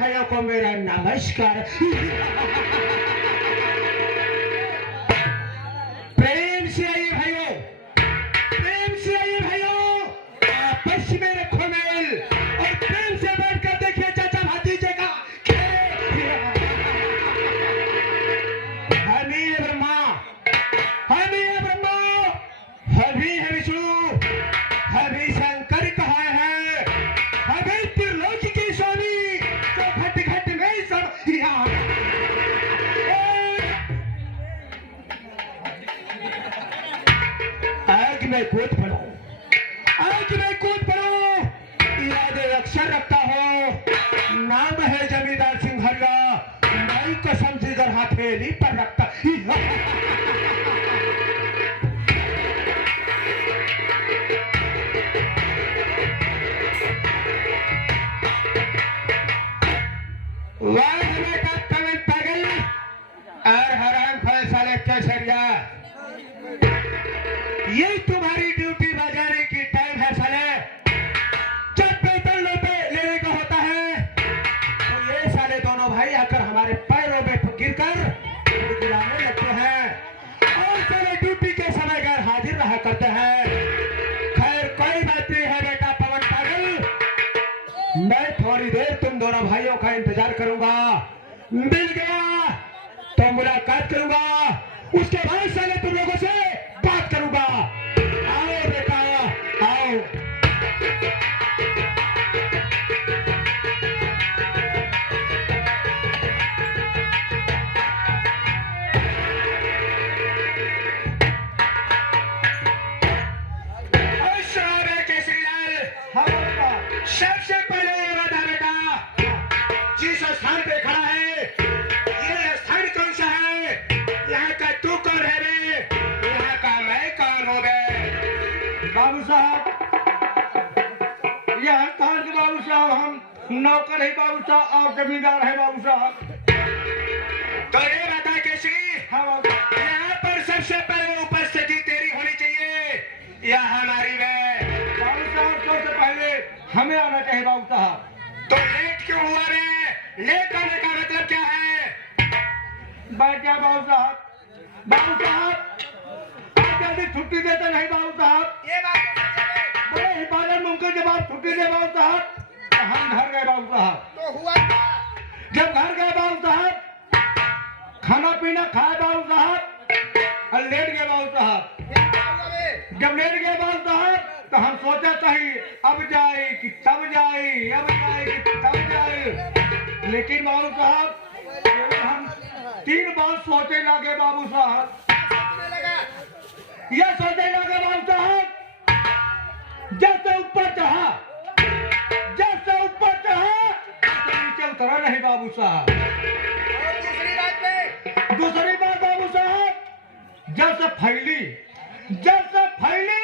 भाइयों को मेरा नमस्कार। प्रेम से आइए भाइयों, प्रेम से आइए भाइयों, आपस में रखो मेल और प्रेम से बैठकर देखिए चाचा भतीजे का खेल। हम ही है ब्रह्मा, हम ही है ब्रह्मा, हम ही है विष्णु, हम ही शंकर कहा है, हम ही त्रिलोक के स्वामी, तो घट घट में सब यहाँ। आज मैं कूद पड़ा, आज मैं कूद पड़ा, यादें अक्सर रखता हूँ, नाम है जमींदार सिंघरिया, मैं कसम जिगर हथेली पर रखता। वाह बेटा पवन पागल और हराम फैसले केसरिया, ये तुम्हारी ड्यूटी बजाने की टाइम है साले। जब वेतन लेने का होता है तो ये साले दोनों भाई आकर हमारे पैरों में गिर कर गिराने लगते हैं और साले ड्यूटी के समय गैर हाजिर रहा करते हैं। खैर कोई बात नहीं है बेटा पवन पागल, मैं थोड़ी देर तुम दोनों भाइयों का इंतजार करूंगा, मिल गया तो मुलाकात करूंगा, उसके बाद साले तुम लोगों से बात करूंगा। आओ बेटा आओ। सबसे पहले ये बता बेटा, जिस स्थान पे खड़ा है ये स्थान कौन सा है? यहाँ का तू कौन है रे? यहाँ का मैं कौन हूँ बे? बाबू साहब, यह स्थान के बाबू साहब हम नौकर है बाबू साहब और जमींदार है बाबू साहब। तो ये बता केसरी, हाँ बाबू, यहाँ पर सबसे पहले उपस्थिति तेरी होनी चाहिए या हमारी वे? बाबू साहब सबसे पहले हमें आना चाहिए बाबू साहब। तो लेट क्यों हुआ रे? लेट आने का मतलब क्या है? बैठ जा बाबू साहब। बाबू साहब आप जल्दी छुट्टी देते नहीं बाबू साहब, ये बात बड़े हिफाजत मुमकिन जब आप छुट्टी दे बाबू साहब तो हम घर गए बाबू साहब। तो हुआ क्या? जब घर गए बाबू साहब, खाना पीना खाए बाबू साहब और लेट गए बाबू साहब। जब लेट गए बाबू साहब तो हम सोचा सही अब जाए कि तब जाए, अब जाए कि तब जाए, लेकिन बाबू साहब केवल हम 3 बार सोचे लगे बाबू साहब। यह सोचे लगे बाबू साहब, जैसे ऊपर चढ़ा, जैसे ऊपर चढ़ा तो नीचे उतरा नहीं बाबू साहब। और दूसरी बात पे? दूसरी बात बाबू साहब, जब से फैली, जब से फैली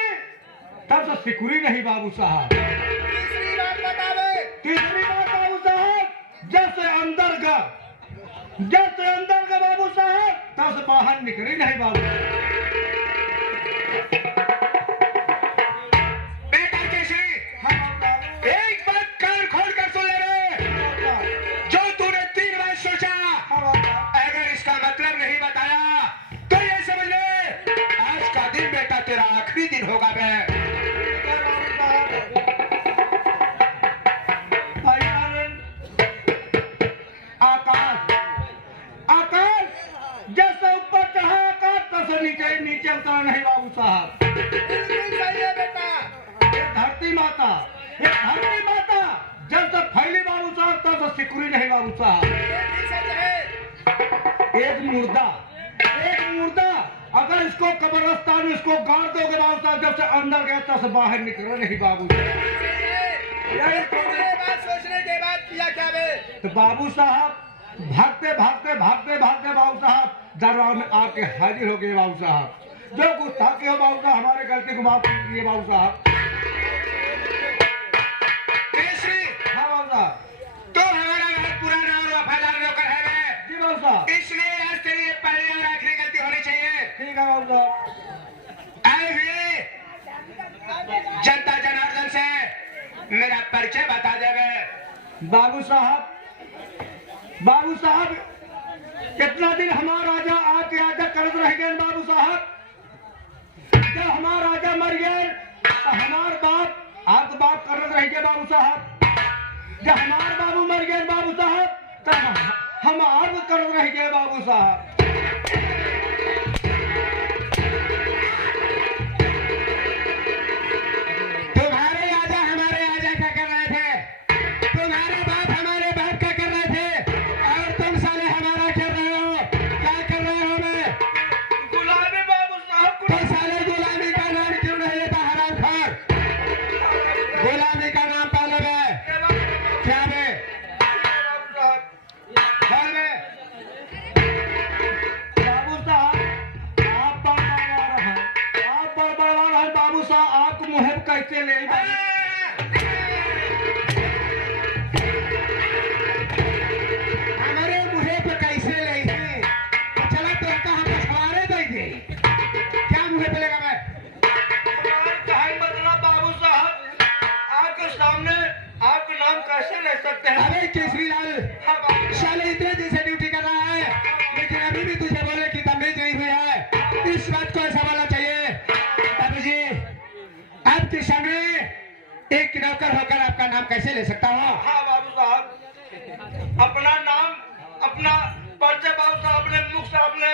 तब से सिकुड़ी नहीं बाबू साहब। तीसरी बात बतावे? तीसरी बात बाबू साहब, जब से अंदर गा, जब से अंदर गा बाबू साहब तब से बाहर निकली नहीं बाबू। बेटा केसरी, एक बात कान खोल कर सुन ले रे, जो तूने 3 बार सोचा अगर इसका मतलब नहीं बताया तो ये समझ ले आज का दिन बेटा तेरा आखिरी दिन होगा बे। आकाश, आकाश जैसे ऊपर चढ़ा आकाश तब से नीचे नीचे उतरा नहीं बाबू साहब। बिल्कुल सही है बेटा। ये धरती माता, ये धरती माता जब से फैली बाबू साहब तब से सिकुड़ी नहीं बाबू साहब। ये भी सच है। एक मुर्दा, एक मुर्दा अगर इसको कब्रिस्तान में इसको गाड़ दोगे बाबू साहब, जब से अंदर गया तब से बाहर निकला नहीं बाबू साहब। ये दूसरे बात सोचने के बाद किया क्या बे? तो बाबू साहब भागते भागते भागते भागते बाबू साहब दरबार में आके हाजिर हो गए बाबू साहब। जो गुस्ताखी हो बाबू साहब, हमारे गलती को माफ कीजिए बाबू साहब। केसरी, हाँ बाबू साहब। तो हमारा बहुत पुराना और वफादार नौकर है बे। जी बाबू साहब। इसलिए आज तेरी ये पहली और आखिरी गलती होनी चाहिए। ठीक है बाबू साहब। आए हुए जनता जनार्दन से मेरा परिचय बता देवे। बाबू साहब बाबू साहब कितना दिन हमारा राजा आके आजा करत रह गए बाबू साहब। जब हमारा राजा मर गए तो हमार बाप आप बाप करत रह गए बाबू साहब। जब हमार बाबू मर गए बाबू साहब तब हम आप करत रह गए बाबू साहब। तुम्हारे राजा हमारे राजा क्या कर रहे थे, तुम्हारे बाप हमारे बाप क्या कर रहे थे, और तुम साले हमारा कर रहे हो, क्या कर रहे हो? मैं गुलामी बाबू साहब तो साले गुलामी का नाम क्यों नहीं लेता हरामखोर? गुलामी का नाम पहले में क्या में बोल में बाबू साहब आप बड़बड़ा रहे हैं, आप बड़बड़ा रहे बाबू साहब। आपको मुहब कैसे ले हमारे मुहे पे कैसे लेगी? चला तो हम पछवाड़े देंगे, क्या मुहे पे लेगा? मैं मतलब बाबू साहब आपके सामने आपका नाम कैसे ले सकते हैं? अरे केसरी लाल हाँ बाबू साले इतने दिन से ड्यूटी कर रहा है, लेकिन अभी भी तुझे बोले कि तमीज नहीं हुई है। इस बात को ऐसा बोलना चाहिए। बाबू जी आपके सामने एक नौकर होकर आपका नाम कैसे ले सकता हूँ? हाँ बाबू साहब अपना नाम अपना परिचय बाबू साहब अपने मुख से अपने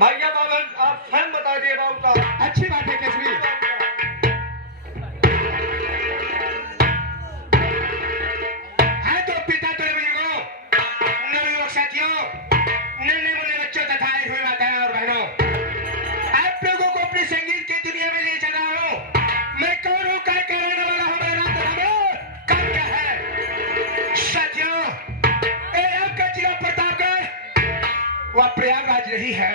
भैया बाबू आप स्वयं बता दिए बाबू साहब। अच्छी बात है केसरी। हाँ तो पिता तो बुजुर्गों, नवयुवक साथियों, नन्हे मुन्ने बच्चों तथा आए हुए माताएं और बहनों, आप लोगों को अपनी संगीत की दुनिया में ले चला हूँ। मैं कौन हूँ, क्या कहने वाला हूँ, मेरा नाम बताओ, काम क्या है? साथियों, ये आपका जिला प्रतापगढ़ वह प्रयागराज नहीं है।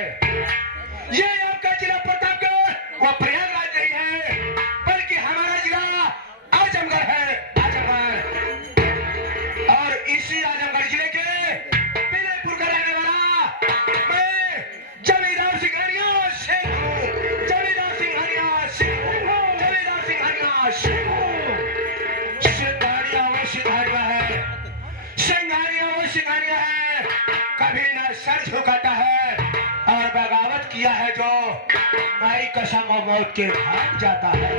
ये आपका जिला प्रतापगढ़ वह प्रयागराज नहीं है, बल्कि हमारा जिला आजमगढ़ है, आजमगढ़। और इसी आजमगढ़ जिले के विजयपुर का रहने वाला मैं जमींदार सिंघानिया सिंह हूँ। जमींदार सिंघानिया सिंह हूँ। जमींदार सिंघानिया सिंह हूँ। सिंघानिया वो सिंघानिया है, सिंघानिया वो सिंघानिया है, कभी न सर झुकाता है, और बगावत किया है जो माई कसम और मौत के भाग जाता है।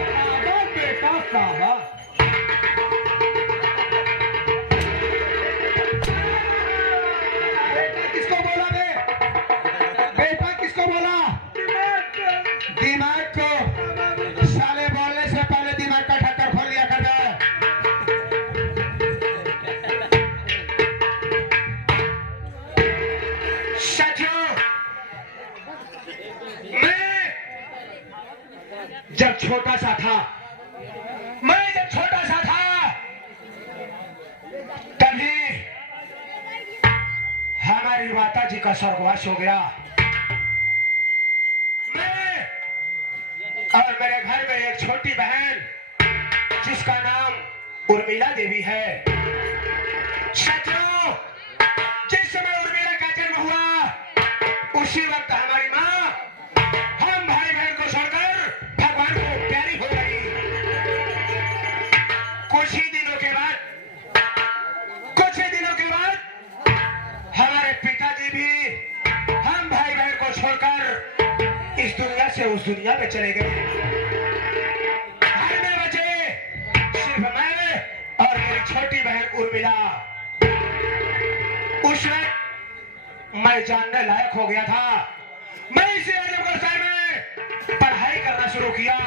साहब बेटा साहब बेटा किसको बोला बे? बेटा किसको बोला? दिमाग को। साले बोलने से पहले दिमाग का ढक्कन खोल लिया कर दे। साथियों, मैं जब छोटा सा था, तभी हमारी माता जी का स्वर्गवास हो गया। मैं और मेरे घर में एक छोटी बहन जिसका नाम उर्मिला देवी है। साथियों, जिस समय उर्मिला का जन्म हुआ उसी वक्त हमारी माँ हम भाई बहन को छोड़कर भगवान को प्यारी हो गई। कुछ ही दिनों के बाद हमारे पिताजी भी हम भाई बहन को छोड़कर इस दुनिया से उस दुनिया में चले गए। घर में बचे सिर्फ मैं और मेरी छोटी बहन उर्मिला। उस वक्त मैं जानने लायक हो गया था। मैं इसी आजमगढ़ शहर में पढ़ाई करना शुरू किया।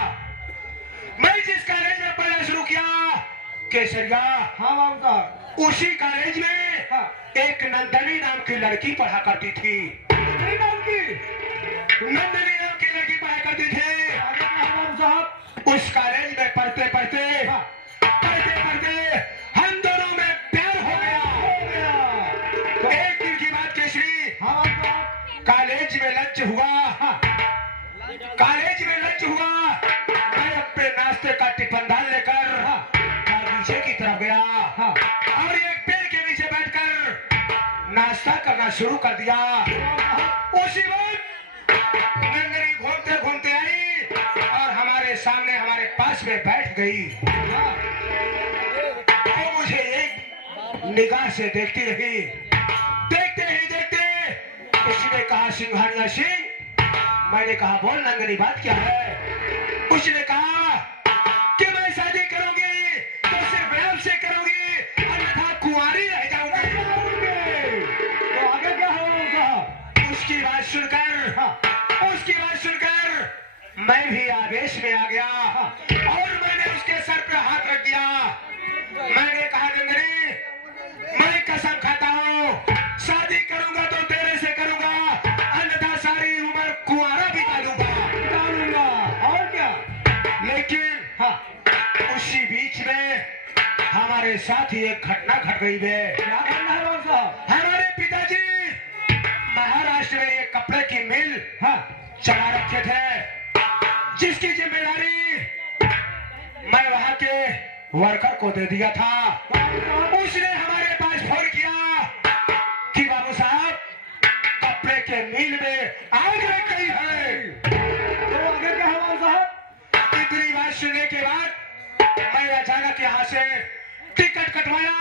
मैं जिस कॉलेज में पढ़ना शुरू किया केसरिया, हाँ बाबू साहब उसी कॉलेज में हाँ एक नंदनी नाम की लड़की पढ़ा करती थी। नहीं नाम की नंदनी नाम की लड़की पढ़ा करती थी। बाबू साहब उस कॉलेज में पढ़ते पढ़ते हम दोनों में प्यार हो गया। एक दिन की बात केसरी, हाँ बाबू साहब कॉलेज में लंच हुआ। कॉलेज में लंच हुआ, मैं अपने नाश्ते का टिफिनदान लेकर बगीचे की तरफ गया और एक पेड़ के नीचे बैठकर नाश्ता करना शुरू कर दिया। उसी वक्त नंदनी घूमते घूमते आई और हमारे सामने हमारे पास में बैठ गई। तो मुझे एक निगाह से देखती रही। देखते ही देखते उसने कहा, सिंघानिया सिंह। मैंने कहा, बोल नंदनी, बात क्या है? उसने कहा कि मैं शादी करूंगी तो सिर्फ आपसे करूंगी, अन्यथा कुंवारी रह जाऊंगी। तो आगे क्या हुआ? उसकी बात सुनकर मैं भी आवेश में आ गया और मैंने उसके सर पे हाथ रख दिया। मैंने कहा, नंदनी, मैं कसम खाता हूँ, शादी करूंगा तो तेरे से करूंगा, अन्यथा सारी उम्र कुंवारा बिता और क्या? लेकिन उसी बीच में हमारे साथ ही एक घटना घट गई है। क्या करना है बाबू साहब? हमारे पिताजी महाराष्ट्र में एक कपड़े की मिल चला रखे थे, जिसकी जिम्मेदारी मैं वहां के वर्कर को दे दिया था। उसने हमारे पास फोन किया कि बाबू साहब, कपड़े के मिल में आग लग गई है। तो आगे क्या हुआ साहब? इतनी बात सुनने के बाद मैं अचानक यहाँ से टिकट कटवाया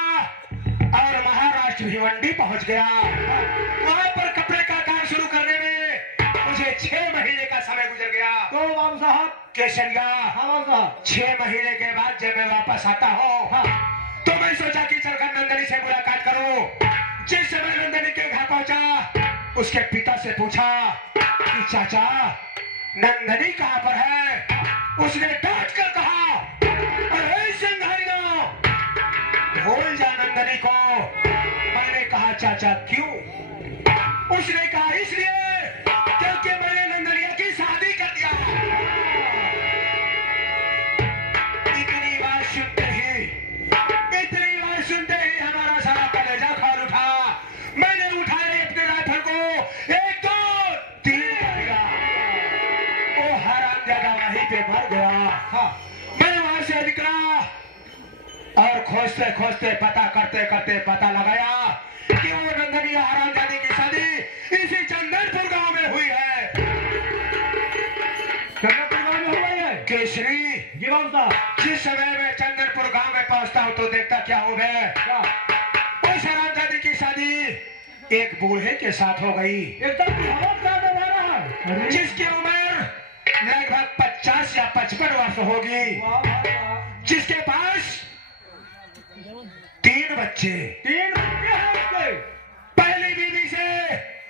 और महाराष्ट्र भिवंडी पहुंच गया। वहां पर कपड़े का काम शुरू करने में मुझे 6 महीने का समय गुजर गया। तो बाबू साहब केसरिया, बाबू साहब 6 महीने के बाद जब मैं वापस आता हूँ तो मैं सोचा कि चलकर नंदनी से मुलाकात करूं। जिस समय नंदनी के घर पहुंचा, उसके पिता से पूछा कि चाचा, नंदनी कहाँ पर है? उसने डांट कर कहा, अरे सिंघानिया, भूल जा नंदनी को। मैंने कहा, चाचा क्यों? उसने कहा, इसलिए क्योंकि मैंने नंदनिया की शादी कर दिया। इतनी बात सुनते ही हमारा सारा कलेजा खोल उठा। मैंने उठाया अपने राइफल को, 1 2 3 कर दिया। वो हरामजादा वहीं पे मर गया। मैं वहां से निकला और खोजते खोजते पता करते करते पता लगाया कि वो नंदनिया हरामजादी की शादी इसी चंदनपुर गांव में हुई है। चंदनपुर गांव में हुआ है? केसरी, जी बाबू साहब। जिस समय मैं चंदनपुर गांव में पहुंचता हूं तो देखता क्या हो गया, उस हरामजादी की शादी एक बूढ़े के साथ हो गई, एकदम रहा है, जिसकी उम्र लगभग 50 या 55 वर्ष होगी, वाह वाह वाह। जिसके पास 3 बच्चे। 3 बच्चे हैं उसके। पहली बीवी से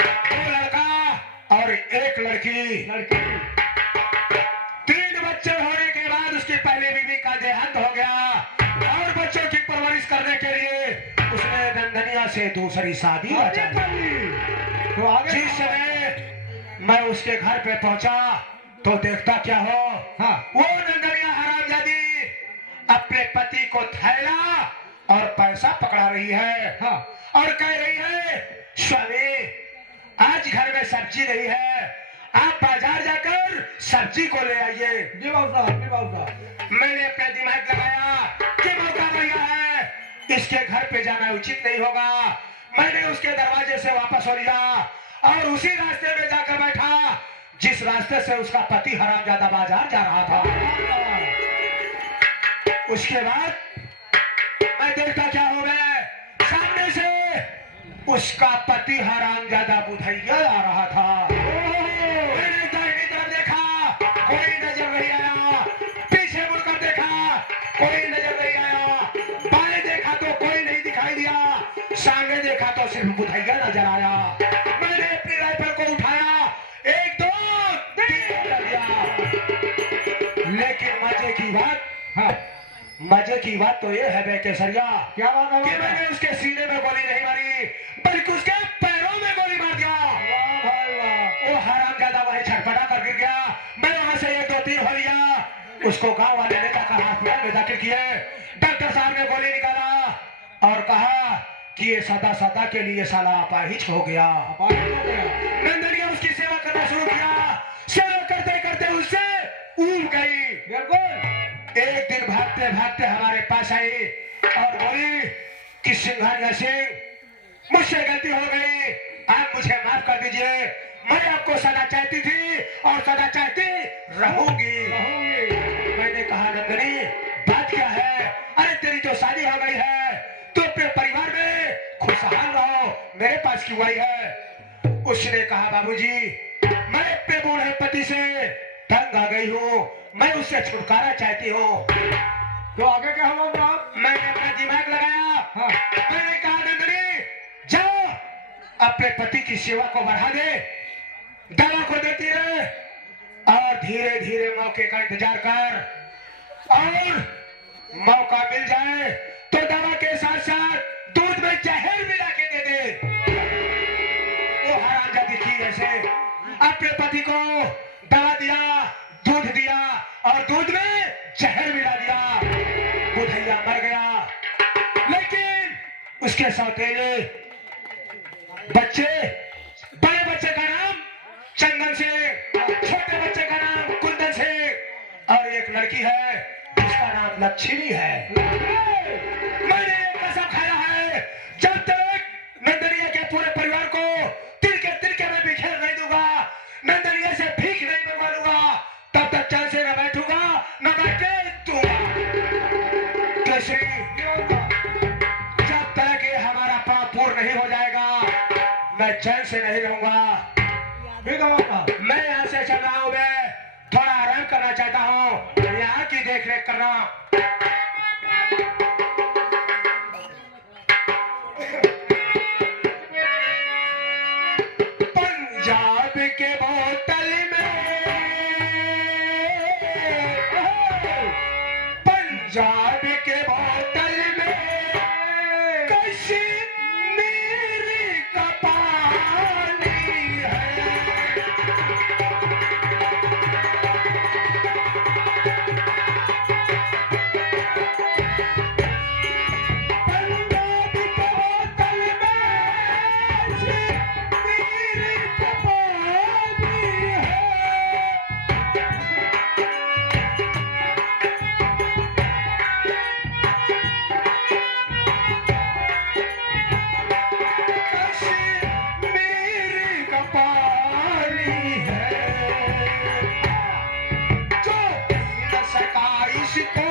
2 लड़का और 1 लड़की। 3 बच्चे होने के बाद उसकी पहली बीवी का देहांत हो गया और बच्चों की परवरिश करने के लिए उसने नंदनिया से दूसरी शादी रचा ली। तो आगे जिस समय मैं उसके घर पे पहुंचा तो देखता क्या हो, वो नंदनिया हरामजादी अपने पति को थैला और पैसा पकड़ा रही है और कह रही है, स्वामी, आज घर में सब्जी नहीं है, आप बाजार जाकर सब्जी को ले आइए। जी बाबू साहब, जी बाबू साहब। मैंने अपना दिमाग लगाया कि मौका बढ़िया है, इसके घर पे जाना उचित नहीं होगा। मैंने उसके दरवाजे से वापस हो लिया और उसी रास्ते में जाकर बैठा जिस रास्ते से उसका पति हरामजादा बाजार जा रहा था। उसके बाद मैं देखता क्या हो गया, सामने से उसका पति हरामजादा बुधैया आ रहा था। मैंने दाहिनी तरफ देखा, कोई नजर नहीं आया, पीछे मुड़कर देखा, कोई नजर नहीं आया, बाएं देखा तो कोई नहीं दिखाई दिया, सामने देखा तो सिर्फ बुधैया नजर आया। मैंने अपनी राइफल को उठाया, 1 2 3 कर दिया। लेकिन मजे की बात तो ये है केसरिया, क्या बात है? कि मैंने उसके सीने में गोली नहीं मारी बल्कि उसके पैरों में गोली मार दिया। वाह भाई वाह। वो हरामजादा वहीं छटपटा कर गिर गया। मैं वहां से 1 2 3 हो लिया, उसको गांव वाले ने जाकर हॉस्पिटल में दाखिल किए। डॉक्टर साहब ने गोली निकाला और कहा कि ये सदा के लिए साला अपाहिज हो गया। नंदनिया उसकी सेवा करना शुरू किया, सेवा करते करते उससे ऊब गई। बिल्कुल। एक दिन भागते भागते हमारे पास आई और बोली कि सिंघानिया सिंह, मुझसे गलती हो गई, आप मुझे माफ कर दीजिए, मैं आपको सदा चाहती थी और सदा चाहती रहूंगी। मैंने कहा, नंदनी, बात क्या है? अरे तेरी तो शादी हो गई है, तू अपने परिवार में मेरे पास क्यों आई है? उसने कहा बाबूजी, मैं अपने बूढ़े पति से तंग आ गई हूँ, मैं उससे छुटकारा चाहती हूँ। तो आगे क्या हुआ साहब? मैंने अपना दिमाग लगाया। हाँ। मैंने कहा नंदनी जाओ अपने पति की सेवा को बढ़ा दे, दवा को देती रहे और धीरे धीरे मौके का इंतजार कर, और मौका मिल जाए तो दवा के साथ साथ दूध में जहर मिला के दे दे। वो हरामजादी की ऐसे अपने पति को दवा दिया, दूध दिया और दूध में जहर मिला दिया। बुढ़ैया मर गया, लेकिन उसके सौतेले बच्चे, बड़े बच्चे का नाम चंदन से, छोटे बच्चे का नाम कुंदन से, और एक लड़की है जिसका नाम लक्ष्मी है। मैंने एक कसम खाया है, जब तक नंदनिया के पूरे परिवार को तिनके तिनके में बिखेर नहीं दूंगा, नंदनिया से भीख नहीं मंगवा लूंगा, तब तक चैन से न बैठूंगा न बैठे दूंगा। केसरी, जब तक ये हमारा पाप पूर्ण नहीं हो जाएगा मैं चैन से नहीं रहूंगा। मैं यहाँ से चल रहा हूँ, मैं थोड़ा आराम करना चाहता हूँ, यहाँ की देख रेख करना। पंजाब के बोतल में, पंजाब के बोतल में कश्मीर का पानी है। पंजाब के बोतल में कश्मीर का पानी है। कश्मीर का पानी है, जो पी न सका इसको